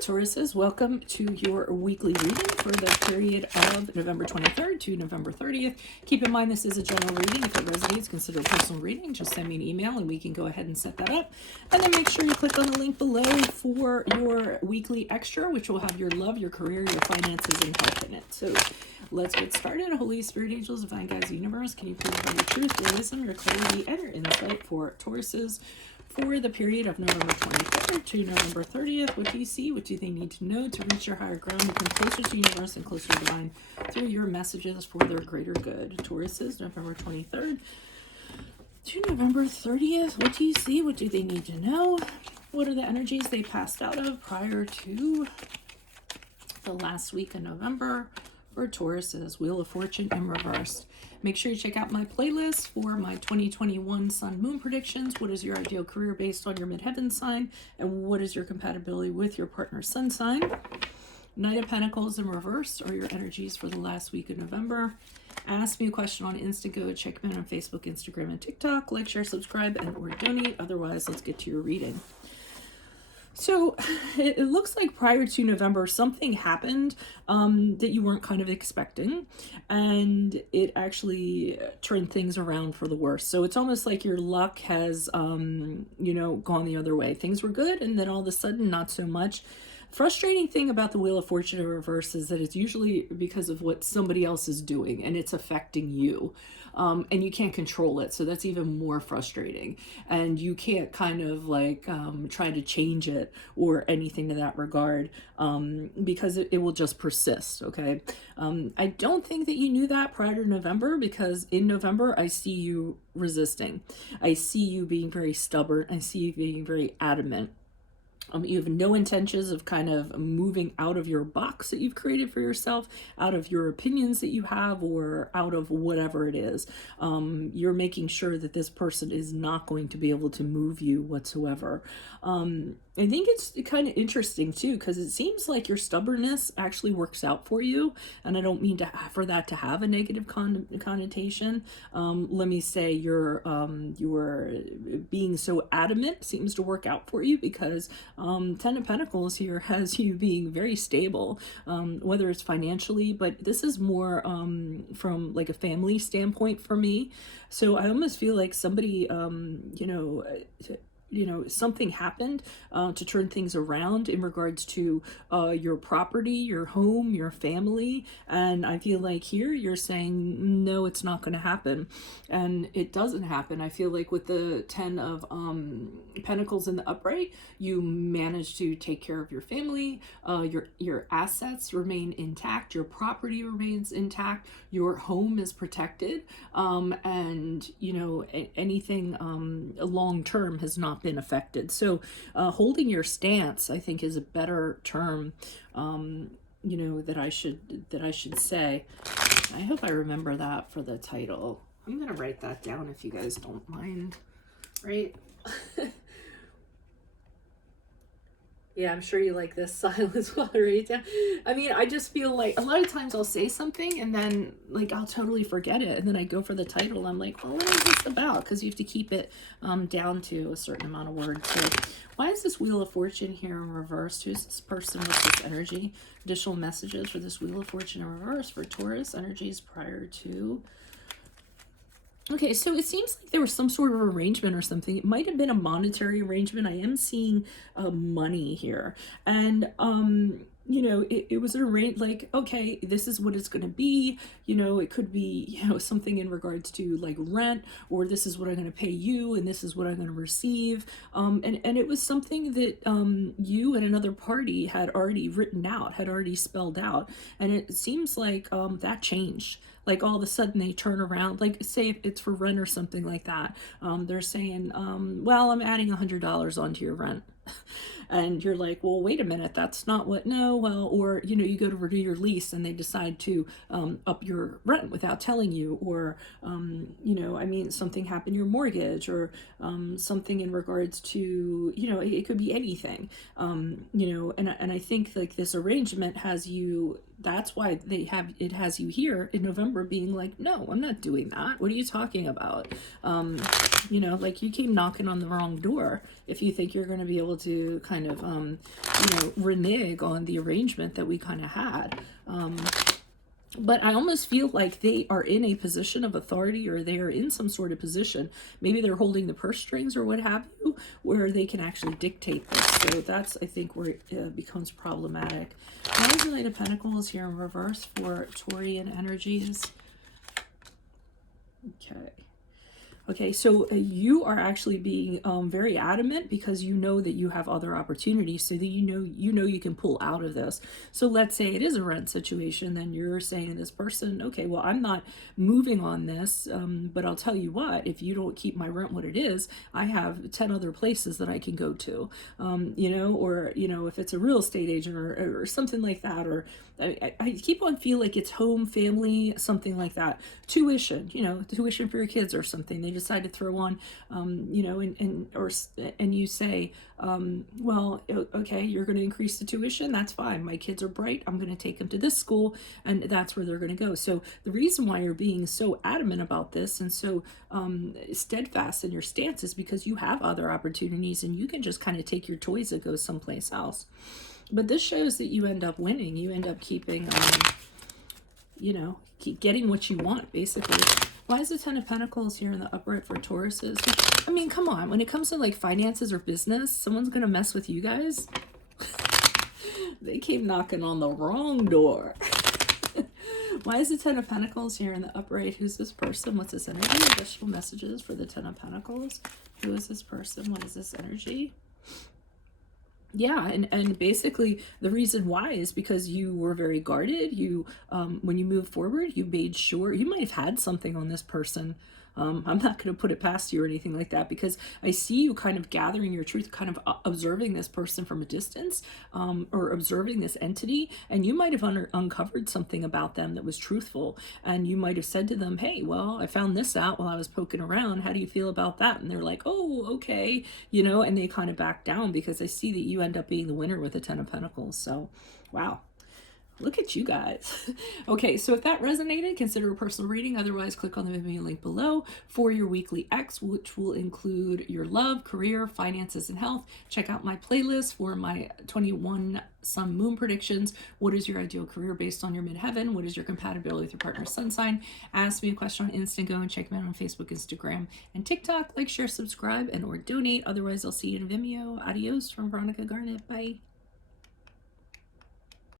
Tauruses, welcome to your weekly reading for the period of November 23rd to November 30th. Keep in mind this is a general reading. If it resonates, consider a personal reading. Just send me an email and we can go ahead and set that up. And then make sure you click on the link below for your weekly extra, which will have your love, your career, your finances, and health in it. So let's get started. Holy Spirit, angels, divine guides, universe, can you please provide your truth, your wisdom, your clarity, and your insight for Tauruses for the period of November 23rd to November 30th? What do you see? What do they need to know to reach your higher ground, become closer to the universe and closer to divine through your messages for their greater good? Tauruses, November 23rd to November 30th. What do you see? What do they need to know? What are the energies they passed out of prior to the last week of November for Tauruses? Wheel of Fortune in reverse. Make sure you check out my playlist for my 2021 Sun Moon predictions. What is your ideal career based on your midheaven sign? And what is your compatibility with your partner's sun sign? Knight of Pentacles in reverse are your energies for the last week of November. Ask me a question on Instago. Check me out on Facebook, Instagram, and TikTok. Like, share, subscribe, and or donate. Otherwise, let's get to your reading. So it looks like prior to November, something happened that you weren't kind of expecting, and it actually turned things around for the worse. So it's almost like your luck has, gone the other way. Things were good, and then all of a sudden, not so much. Frustrating thing about the Wheel of Fortune in reverse is that it's usually because of what somebody else is doing, and it's affecting you. And you can't control it. So that's even more frustrating. And you can't kind of like try to change it or anything to that regard because it will just persist. Okay. I don't think that you knew that prior to November, because in November, I see you resisting. I see you being very stubborn. I see you being very adamant. You have no intentions of kind of moving out of your box that you've created for yourself, out of your opinions that you have, or out of whatever it is. You're making sure that this person is not going to be able to move you whatsoever. I think it's kind of interesting too, because it seems like your stubbornness actually works out for you. And I don't mean for that to have a negative connotation. Let me say your being so adamant seems to work out for you, because Ten of Pentacles here has you being very stable, whether it's financially, but this is more from like a family standpoint for me. So I almost feel like somebody, something happened to turn things around in regards to your property, your home, your family. And I feel like here you're saying, no, it's not going to happen. And it doesn't happen. I feel like with the 10 of Pentacles in the upright, you manage to take care of your family. Your assets remain intact. Your property remains intact. Your home is protected. And, anything long-term has not been affected. So holding your stance, I think, is a better term that I should say. I hope I remember that for the title. I'm gonna write that down if you guys don't mind, right? Yeah, I'm sure you like this silence while I write down. I mean, I just feel like a lot of times I'll say something and then like I'll totally forget it. And then I go for the title. I'm like, well, what is this about? Because you have to keep it down to a certain amount of words. So why is this Wheel of Fortune here in reverse? Who's this person with this energy? Additional messages for this Wheel of Fortune in reverse for Taurus energies prior to... Okay, so it seems like there was some sort of arrangement or something. It might have been a monetary arrangement. I am seeing money here. And, it was arranged like, okay, this is what it's going to be. It could be, something in regards to like rent, or this is what I'm going to pay you and this is what I'm going to receive. And it was something that you and another party had already written out, had already spelled out. And it seems like that changed. Like all of a sudden they turn around, like say if it's for rent or something like that. They're saying, well, I'm adding $100 onto your rent. And you're like, well, wait a minute, that's not what, no, well, or, you go to renew your lease and they decide to up your rent without telling you, or, something happened to your mortgage, or something in regards to, it could be anything, and I think like this arrangement has you that's why it has you here in November being like, no, I'm not doing that. What are you talking about? You know, like, you came knocking on the wrong door if you think you're going to be able to kind of, you know, renege on the arrangement that we kind of had. But I almost feel like they are in a position of authority, or they are in some sort of position. Maybe they're holding the purse strings or what have you, where they can actually dictate this. So that's, I think, where it becomes problematic. Why is the Knight of Pentacles here in reverse for Taurian energies? Okay. Okay, so you are actually being very adamant because you know that you have other opportunities, so that you know you can pull out of this. So let's say it is a rent situation, then you're saying to this person, okay, well, I'm not moving on this, but I'll tell you what, if you don't keep my rent what it is, I have 10 other places that I can go to, you know, or, you know, if it's a real estate agent or something like that, or I keep on feel like it's home, family, something like that. Tuition, you know, tuition for your kids or something. They decide to throw on, you know, and you say, well, okay, you're going to increase the tuition. That's fine. My kids are bright. I'm going to take them to this school, and that's where they're going to go. So the reason why you're being so adamant about this and so steadfast in your stance is because you have other opportunities, and you can just kind of take your toys and go someplace else. But this shows that you end up winning. You end up keeping, you know, keep getting what you want, basically. Why is the Ten of Pentacles here in the upright for Tauruses? I mean, come on. When it comes to, like, finances or business, someone's going to mess with you guys. They came knocking on the wrong door. Why is the Ten of Pentacles here in the upright? Who's this person? What's this energy? Additional messages for the Ten of Pentacles. Who is this person? What is this energy? Yeah, and basically the reason why is because you were very guarded. You, when you moved forward, you made sure you might have had something on this person. I'm not going to put it past you or anything like that, because I see you kind of gathering your truth, kind of observing this person from a distance, or observing this entity, and you might have uncovered something about them that was truthful, and you might have said to them, hey, well, I found this out while I was poking around. How do you feel about that? And they're like, oh, okay, you know, and they kind of back down, because I see that you end up being the winner with the Ten of Pentacles. So, wow. Look at you guys. Okay, so if that resonated, consider a personal reading. Otherwise, click on the Vimeo link below for your weekly X, which will include your love, career, finances, and health. Check out my playlist for my 21 Sun Moon predictions. What is your ideal career based on your midheaven? What is your compatibility with your partner's sun sign? Ask me a question on Insta. Go and check me out on Facebook, Instagram, and TikTok. Like, share, subscribe, and or donate. Otherwise, I'll see you in Vimeo. Adios from Veronica Garnet. Bye.